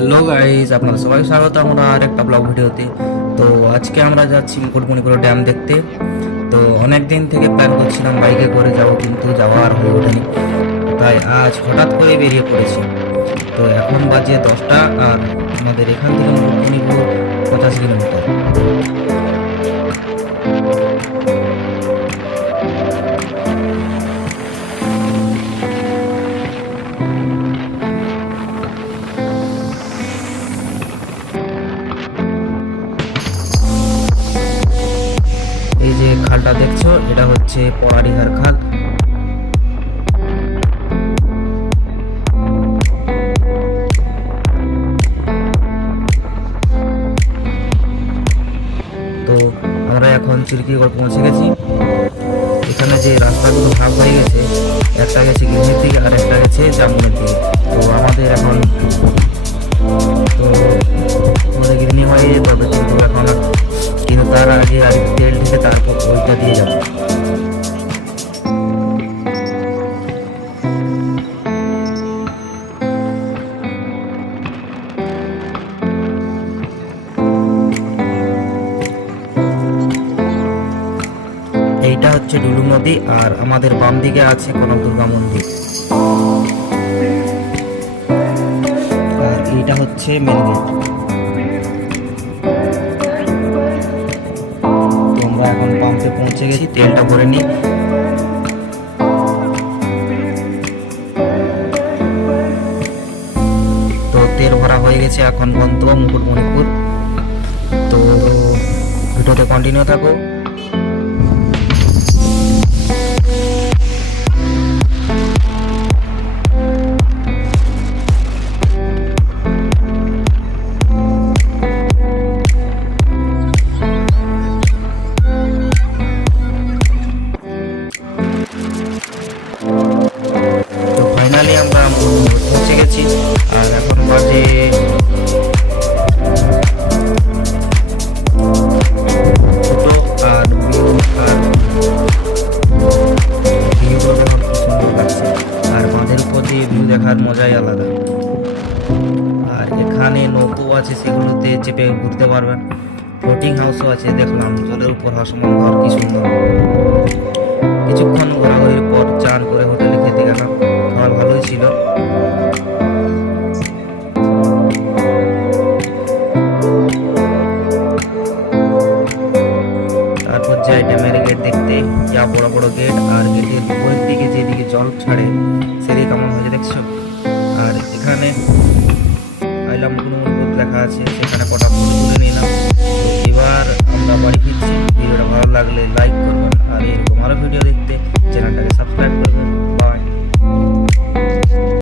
Hello guys, আপনারা সবাই স্বাগত আমরা আর একটা ব্লগ ভিডিওতে। তো আজকে আমরা যাচ্ছি মুকুটমণিপুর ড্যাম দেখতে। তো অনেক দিন থেকে প্ল্যান করছিলাম বাইকে করে যাব, কিন্তু যাওয়া আর হয়ে ওঠেনি। তাই আজ হঠাৎ করে বেরিয়ে পড়েছি। তো এখন বাজে 10টা, আর আমাদের এখান থেকে মুকুটমণিপুর 50 কিলোমিটার। এই যে খালটা দেখছো, এটা হচ্ছে পরারিহার খাল। তো আমরা এখন চিরকিগড় পৌঁছে গেছি। এখানে যে রাস্তাগুলো ভাগ হয়ে গেছে, একটা গেছে গিরির দিকে আর একটা গেছে জামুনের দিকে। তো আমাদের এখন গিরিনি হয়ে যেতে হবে, কিন্তু তার আগে আর তেল ঢেলে তারপর ওইটা দিয়ে যাবো। এইটা হচ্ছে ডুলু নদী, আর আমাদের বাম দিকে আছে কনক দুর্গা মন্দির। আর এইটা হচ্ছে মেন গেট। তো আমরা এখন পাম্পে পৌঁছে গেছি, তেলটা ভরে নিই। তো তেল ভরা হয়ে গেছে, এখন গন্তব্য মুকুটমণিপুর। তো ভিডিওতে কন্টিনিউ থাকো। তো ফাইনালি আমরা পৌঁছে গেছি, আর এখন বাজে দুটো। আর ভিউগুলো দেখুন কি সুন্দর লাগছে, আর বাঁধের উপর দিয়ে ভিউ দেখার মজাই আলাদা। আর এখানে নৌকো আছে, সেগুলোতে চেপে ঘুরতে পারবেন। ফ্লোটিং হাউসও আছে, দেখলাম জলের উপর ভাসমান ঘর, কি সুন্দর। কিছুক্ষণ ঘোরাঘুরির পর চান করে হোটেলে খেতে গেলাম, খাবার ভালোই ছিল। তারপর যাই ড্যামের গেট দেখতে, যা বড় বড় গেট, আর গেটের বিপরীত দিকে যেদিকে জল ছাড়ে সেদিকে কেমন হয়েছে দেখছো। আর এখানে আইলাম মুকুটমণিপুর লেখা আছে, সেখানে কটা ফটো তুলে নিলাম। তো এবার আমরা বাড়ি ফিরছি। ভিডিওটা ভালো লাগলে লাইক করবেন, আর এরকম আরও ভিডিও দেখতে